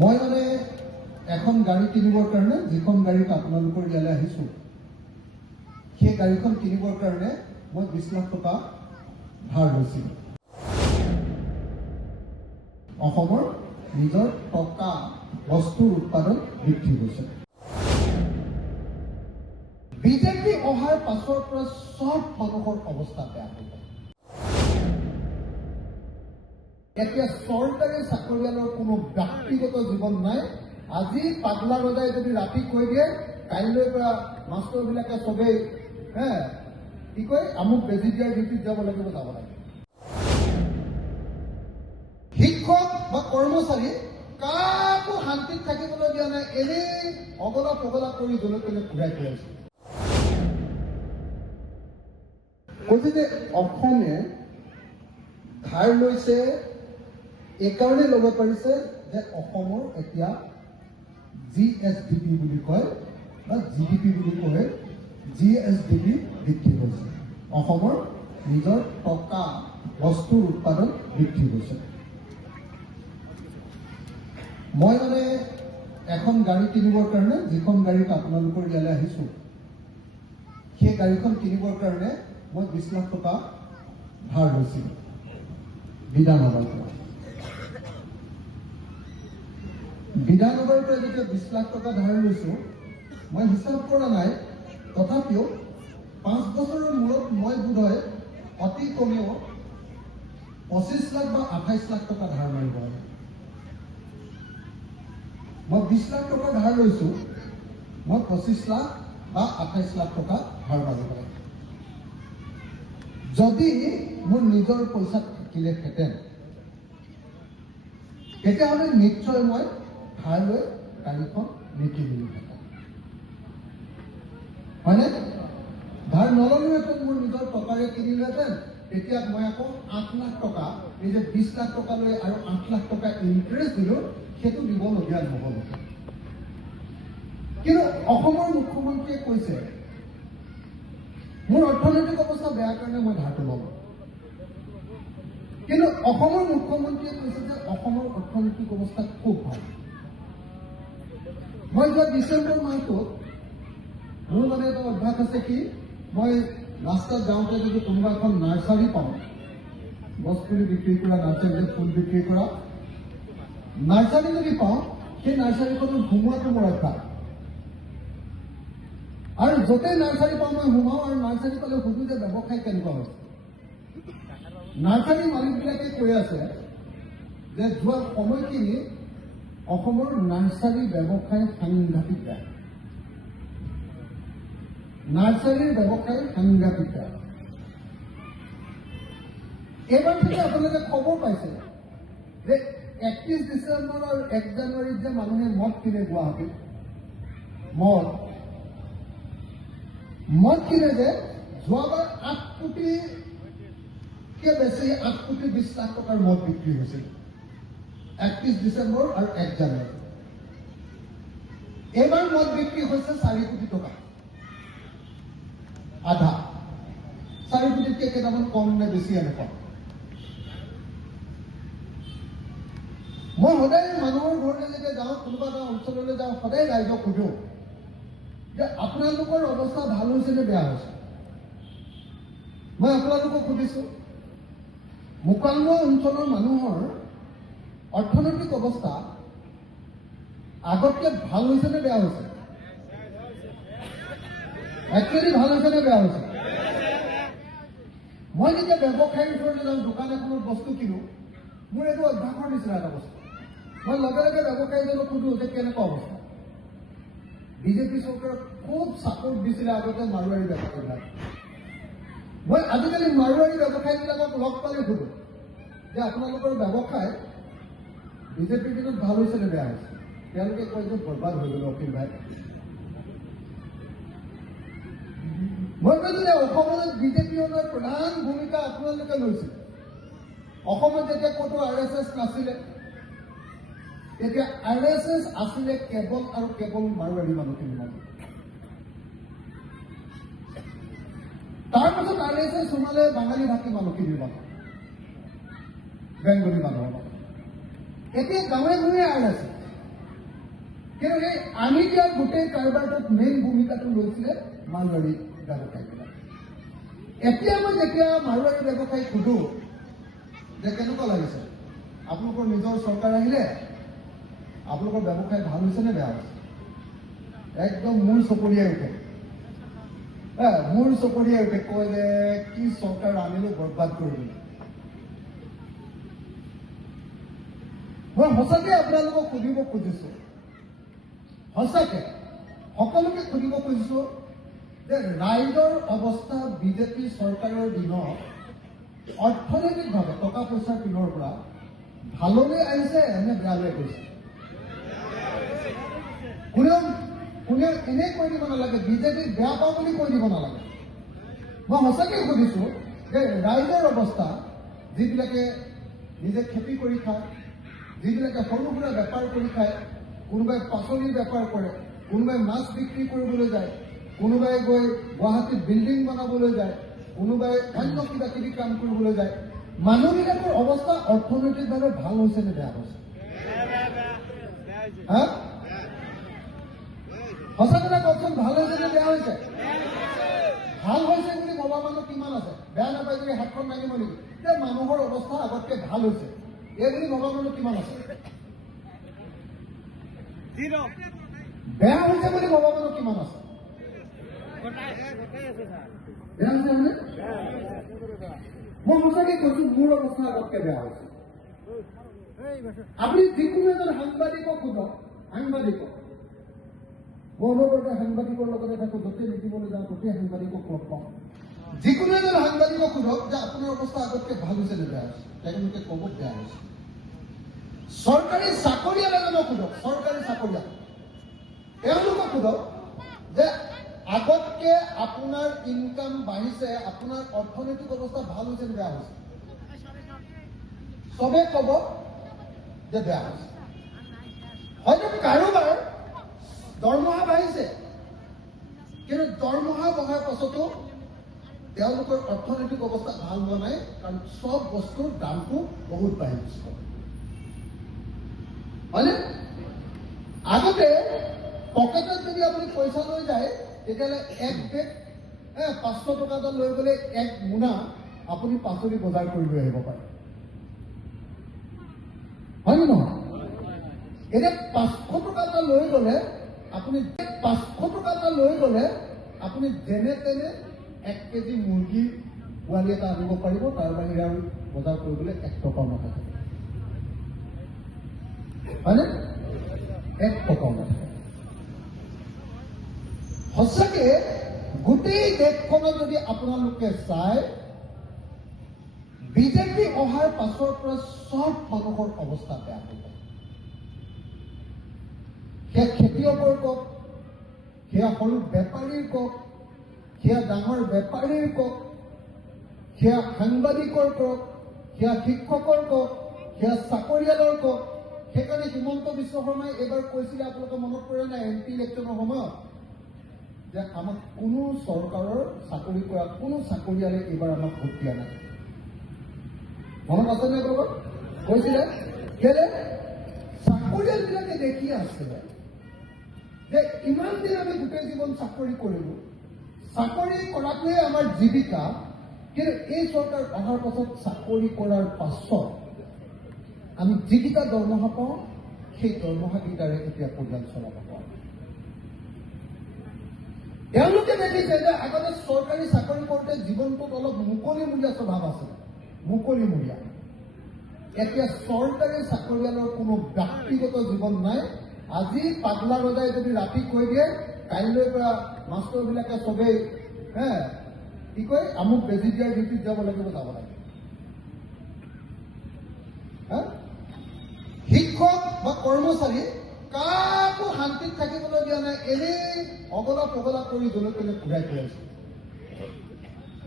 মই মানে এখন গাড়ী কিনিবৰ কাৰণে যিখন গাড়ীত আপোনালোকৰ ইয়ালৈ আহিছোঁ সেই গাড়ীখন কিনিবৰ কাৰণে মই 20 লাখ টকা ধাৰ লৈছিলোঁ। অসমৰ নিজৰ টকা বস্তুৰ উৎপাদন বৃদ্ধি হৈছে। বিজেপি অহাৰ পাছৰ পৰা সব মানুহৰ অৱস্থা বেয়া হৈ গ'ল। এতিয়া চৰকাৰী চাকৰিয়ালৰ কোনো ব্যক্তিগত জীৱন নাই। আজি পাগলা ৰজাই যদি ৰাতি কৈ দিয়ে কাইলৈৰ পৰা মাষ্টৰবিলাকে চবেই কি কয় আমুক বেজি দিয়াৰ ডিউটিত যাব লাগিব, যাব লাগে। শিক্ষক বা কৰ্মচাৰী কাকো শান্তিত থাকিবলৈ দিয়া নাই, এনেই অগলা পগলা কৰি জলে তলে ঘূৰাই পেলাইছে। গতিকে অসমে ধাৰ লৈছে এইকাৰণে ল'ব পাৰিছে যে অসমৰ এতিয়া GSDP বুলি কয় বা GDP বুলি কয়, GSDP বৃদ্ধি হৈছে। অসমৰ নিজৰ টকা বস্তুৰ উৎপাদন বৃদ্ধি হৈছে। মই মানে এখন গাড়ী কিনিবৰ কাৰণে যিখন গাড়ীত আপোনালোকৰ ইয়ালৈ আহিছোঁ সেই গাড়ীখন কিনিবৰ কাৰণে মই 20 লাখ টকা ধাৰ লৈছিলোঁ বিধানসভাৰ পৰা। বিধানসভাৰ পৰা যেতিয়া 20 লাখ টকা ধাৰ লৈছোঁ, মই হিচাপ কৰা নাই, তথাপিও 5 বছৰৰ মূৰত মই বোধহয় অতি কমেও 25 লাখ বা 28 লাখ টকা ধাৰ মাৰিব লাগে। মই 20 লাখ টকা ধাৰ লৈছোঁ, মই 25 লাখ বা 28 লাখ টকা ধাৰ মাৰিব লাগে। যদি মোৰ নিজৰ পইচা থাকিলেহেঁতেন তেতিয়াহ'লে নিশ্চয় মই ধাৰ লৈ গাড়ীখন নিকিনিলোহেঁতেন, হয়নে? ধাৰ নললোহেঁতেন, মোৰ নিজৰ টকাৰে কিনিলোহেঁতেন। তেতিয়া মই আকৌ 8 লাখ টকা, এই যে 20 লাখ টকা লৈ আৰু 8 লাখ টকা ইণ্টাৰেষ্ট দিলোঁ, সেইটো দিবলগীয়া নহ'লহেঁতেন। কিন্তু অসমৰ মুখ্যমন্ত্ৰীয়ে কৈছে মোৰ অৰ্থনৈতিক অৱস্থা বেয়া কাৰণে মই ধাৰটো ল'লোঁ। কিন্তু অসমৰ মুখ্যমন্ত্ৰীয়ে কৈছে যে অসমৰ অৰ্থনৈতিক অৱস্থা খুব ভাল। মই যোৱা ডিচেম্বৰ মাহটোত মোৰ মানে এটা অভ্যাস আছে কি, মই ৰাস্তাত যাওঁতে যদি কোনোবা এখন নাৰ্চাৰী পাওঁ, গছ পুলি বিক্ৰী কৰা নাৰ্চাৰী, ফুল বিক্ৰী কৰা নাৰ্চাৰী যদি পাওঁ, সেই নাৰ্চাৰীখনত সোমোৱাটো মোৰ অভ্যাস। আৰু য'তেই নাৰ্চাৰী পাওঁ মই সোমাওঁ, আৰু নাৰ্চাৰী পালে সুধো যে ব্যৱসায় কেনেকুৱা হৈছে। নাৰ্চাৰী মালিকবিলাকে কৈ আছে যে যোৱা সময়খিনি অসমৰ নাৰ্চাৰী ব্যৱসায় সাংঘাতিক বেয়া। নাৰ্চাৰীৰ ব্যৱসায় সাংঘাতিক বেয়া। এইবাৰ যদি আপোনালোকে খবৰ পাইছে যে 31 ডিচেম্বৰ আৰু 1 জানুৱাৰীত যে মানুহে মদ কিনে, গুৱাহাটীত মদ কিনে যে যোৱাবাৰ 8 কোটিতকৈ বেছি, 8 কোটি 20 লাখ টকাৰ মদ বিক্ৰী হৈছিল 31 ডিচেম্বৰ আৰু 1 জানুৱাৰী। এইবাৰ মদ বিক্ৰী হৈছে 4 কোটি টকা, আধা। 4 কোটিতকৈ কেইটামান কম নে বেছি এনেকুৱা। মই সদায় মানুহৰ ঘৰলৈ যেতিয়া যাওঁ, কোনোবা এটা অঞ্চললৈ যাওঁ, সদায় ৰাইজক সোধো যে আপোনালোকৰ অৱস্থা ভাল হৈছে নে বেয়া হৈছে। মই আপোনালোকক সুধিছোঁ, মোকালমোৱা অঞ্চলৰ মানুহৰ অৰ্থনৈতিক অৱস্থা আগতকৈ ভাল হৈছে নে বেয়া হৈছে? একচুৱেলি ভাল হৈছে নে বেয়া হৈছে? মই যেতিয়া ব্যৱসায়ীৰ ওচৰলৈ যাওঁ, দোকান এখনত বস্তু কিনো, মোৰ এইটো অভ্যাসৰ নিচিনা এটা বস্তু। মই লগে লগে ব্যৱসায়ীজনক সোধো যে কেনেকুৱা অৱস্থা। বিজেপি চৰকাৰক খুব ছাপোৰ্ট দিছিলে আগতে মাৰোৱাৰী ব্যৱসায়ীবিলাক। মই আজিকালি মাৰোৱাৰী ব্যৱসায়ীবিলাকক লগ পালে সোধো যে আপোনালোকৰ ব্যৱসায় বিজেপিৰ দিনত ভাল হৈছে নে বেয়া হৈছে? তেওঁলোকে কয় যে বৰবাদ হৈ গ'ল অখিল ভাই। মই কৈছোঁ যে অসমত বিজেপিৰ প্ৰধান ভূমিকা আপোনালোকে লৈছিল। অসমত যেতিয়া ক'তো RSS নাছিলে, তেতিয়া RSS আছিলে কেৱল আৰু কেৱল মাৰোৱাৰী মানুহখিনিৰ মাজত। তাৰপাছত RSS সোমালে বাঙালী ভাষী মানুহখিনিৰ মাজত, বেংগলী মানুহৰ মাজত। এতিয়া গাঁৱে গাঁৱে RSS। কিন্তু এই আনি দিয়াৰ গোটেই কাৰবাৰটোত মেইন ভূমিকাটো লৈছিলে মাৰোৱাৰী ব্যৱসায়ীবিলাক। এতিয়া মই যেতিয়া মাৰোৱাৰী ব্যৱসায়ীক সুধো যে কেনেকুৱা লাগিছে, আপোনালোকৰ নিজৰ চৰকাৰ আহিলে আপোনালোকৰ ব্যৱসায় ভাল হৈছে নে বেয়া হৈছে, একদম মূৰ চকৰিয়াই উঠে। মূৰ চকৰিয়াই উঠে, কয় যে কি চৰকাৰ আনিলো বৰবাদ কৰি দিলে। মই সঁচাকৈ আপোনালোকক সুধিব খুজিছো, সঁচাকৈ সকলোকে সুধিব খুজিছো যে ৰাইজৰ অৱস্থা বিজেপি চৰকাৰৰ দিনত অৰ্থনৈতিকভাৱে টকা পইচাৰ পিনৰ পৰা ভাললৈ আহিছে নে বেয়ালৈ গৈছে? কোনেও এনে কৈ দিব নালাগে, বিজেপিক বেয়া পাওঁ বুলি কৈ দিব নালাগে। মই সঁচাকৈ সুধিছো যে ৰাইজৰ অৱস্থা, যিবিলাকে নিজে খেতি কৰি খায়, যিবিলাকে সৰু সুৰা বেপাৰ কৰি খায়, কোনোবাই পাচলিৰ বেপাৰ কৰে, কোনোবাই মাছ বিক্ৰী কৰিবলৈ যায়, কোনোবাই গৈ গুৱাহাটীত বিল্ডিং বনাবলৈ যায়, কোনোবাই অন্য কিবা কিবি কাম কৰিবলৈ যায়, মানুহবিলাকৰ অৱস্থা অৰ্থনৈতিকভাৱে ভাল হৈছে নে বেয়া হৈছে? হা, সঁচা কথা কওকচোন, ভাল হৈছে নে বেয়া হৈছে? ভাল হৈছে বুলি ভবা মানুহ কিমান আছে? বেয়া নাপায় যদি হাতখন দাঙিব নেকি যে মানুহৰ অৱস্থা আগতকে ভাল হৈছে, এই বুলি ভবা মানুহ কিমান আছে? বেয়া হৈছে বুলি ভবা মানুহ কিমান আছে? বেয়া হৈছে মানে মই সঁচাকৈ কৈছো, মোৰ অৱস্থা আগতকে বেয়া হৈছে। আপুনি যিকোনো এজন সাংবাদিকক সোধক, সাংবাদিকক, মই অনবৰতে সাংবাদিকৰ লগতে থাকো, য'তেই লিখিবলৈ যাওঁ গোটেই সাংবাদিকক লগ পাওঁ। যিকোনো এজন সাংবাদিকক সোধক যে আপোনাৰ অৱস্থা আগতকে ভাল হৈছে নে বেয়া হৈছে, তেওঁলোকে ক'ব বেয়া হৈছে। চৰকাৰী চাকৰিয়াল এজনক সোধক, চৰকাৰী চাকৰিয়াল, তেওঁলোকক সোধক যে আগতকে আপোনাৰ ইনকাম বাঢ়িছে, আপোনাৰ অৰ্থনৈতিক অৱস্থা ভাল হৈছে নে বেয়া হৈছে? চবে ক'ব যে বেয়া হৈছে। হয়তো কাৰোবাৰ দৰমহা বাঢ়িছে, কিন্তু দৰমহা বঢ়াৰ পাছতো তেওঁলোকৰ অৰ্থনৈতিক অৱস্থা ভাল হোৱা নাই, কাৰণ চব বস্তুৰ দামটো বহুত বাঢ়ি গৈছে। হয়নে? আগতে পকেটত যদি আপুনি পইচা লৈ যায়, তেতিয়াহ'লে এক বেগ 500 টকা এটা লৈ গ'লে এক মোনা আপুনি পাচলি বজাৰ কৰি লৈ আহিব পাৰে, হয় নে নহয়? এতিয়া 500 টকা এটা লৈ গ'লে আপুনি যেনে তেনে 1 কেজি মুৰ্গী পোৱালি এটা আনিব পাৰিব, তাৰ বাহিৰে আৰু বজাৰ কৰিবলৈ 1 টকাও নাথাকে, হয়নে? 1 টকাও নাথাকে। সঁচাকে গোটেই দেশখনত যদি আপোনালোকে চায়, বিজেপি অহাৰ পাছৰ পৰা চব মানুহৰ অৱস্থা বেয়া হৈ যায়। সেয়া খেতিয়কৰ কওক, সেয়া সৰু বেপাৰীৰ কওক, সেয়া ডাঙৰ বেপাৰীৰ কওক, সেয়া সাংবাদিকৰ কওক, সেয়া শিক্ষকৰ কওক, সেয়া চাকৰিয়ালৰ কওক। সেইকাৰণে হিমন্ত বিশ্ব শৰ্মাই এইবাৰ কৈছিলে, আপোনালোকে মনত পৰে নাই, MP ইলেকশ্যনৰ সময়ত, যে আমাক কোনো চৰকাৰৰ চাকৰি কৰা কোনো চাকৰিয়ালে এইবাৰ আমাক ভোট দিয়া নাই। মনত আছে নে আপোনালোকৰ? কৈছিলে কেলে? চাকৰিয়ালবিলাকে দেখি আছিলে যে ইমান দিন আমি গোটেই জীৱন চাকৰি কৰিলো, চাকৰি কৰাটোৱে আমাৰ জীৱিকা, কিন্তু এই চৰকাৰ অহাৰ পাছত চাকৰি কৰাৰ পাছত আমি যিকেইটা দৰমহা পাওঁ, সেই দৰমহাকেইটাৰে এতিয়া পৰিয়াল চলাব পাৰোঁ। তেওঁলোকে দেখিছে যে আগতে চৰকাৰী চাকৰি কৰোঁতে জীৱনটোত অলপ মুকলিমূৰীয়া স্বভাৱ আছিল, মুকলিমূৰীয়া। এতিয়া চৰকাৰী চাকৰিয়ালৰ কোনো ব্যক্তিগত জীৱন নাই। আজি পাগলা ৰজাই যদি ৰাতি কৈ দিয়ে, কাইলৈৰ পৰা মাষ্টৰবিলাকে চবেই কি কয়, আমুক বেজি দিয়াৰ ডিউটিত যাব লাগিব, যাব লাগে। শিক্ষক বা কৰ্মচাৰী কাকো শান্তিত থাকিবলৈ দিয়া নাই, এনেই অগলা পগলা কৰি জলৈ তলৈ ঘূৰাই ফুৰাইছে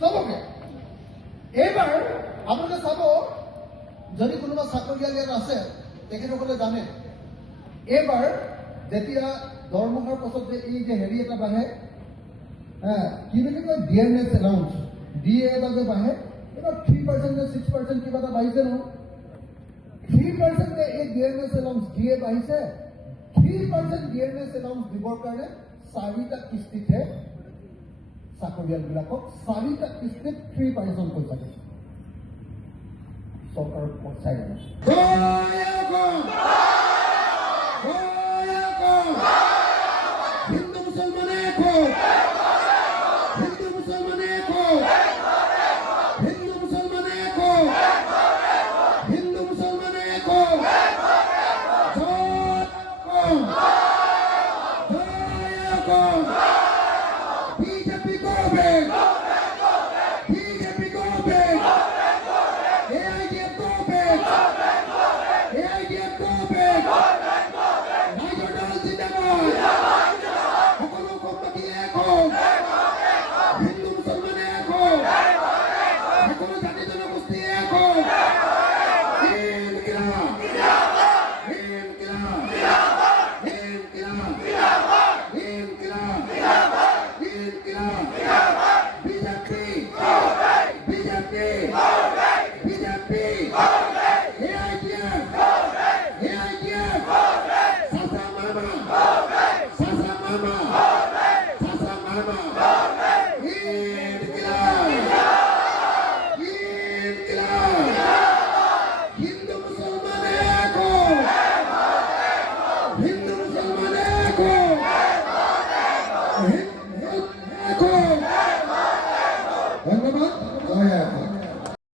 চবকে। এইবাৰ আপোনালোকে চাব, যদি কোনোবা চাকৰিয়াল ইয়াত আছে, তেখেতসকলে জানে এইবাৰ যেতিয়া দৰমহাৰ পাছত যে এই যে হেৰি এটা বাঢ়ে, কি বুলি কয়, ডিএনএছ এলাউন্স, ডিএ এটা যে বাঢ়ে, এইবাৰ 3% নে 6% কিবা এটা বাঢ়িছে নহয়। 3% এই ডিএনএছ এলাউন্স ডিএ বাঢ়িছে, 3% ডিএনএছ এলাউন্স দিবৰ কাৰণে 4টা কিস্তিতে চাকৰিয়ালবিলাকক 4টা কিস্তিত 3% পইচা দিছে। চৰকাৰৰ পইচাই নাই। হিন্দু মুসলমানে একো, হিন্দু মুসলমানে একো, হিন্দু মুসলমানে একো, হিন্দু মুসলমানে একো, বিজেপি করবে, বিজেপি করবে, এআইডিএফ করবে, এআইডিএফ করবে, রাজ্য দল জিন্দাবাদ, সকলো কমবাকি একো, হিন্দু মুসলমানে একো, সকলো জাতি জনগোষ্ঠী একো, ইনকিলাব, ইনকিলাব, ইনকিলাব, ইনকিলাব, ইনকিলাব, BJP, BJP, BJP, AIDF, AIDF, সাসা মামা, সাসা মামা, সাসা মামা।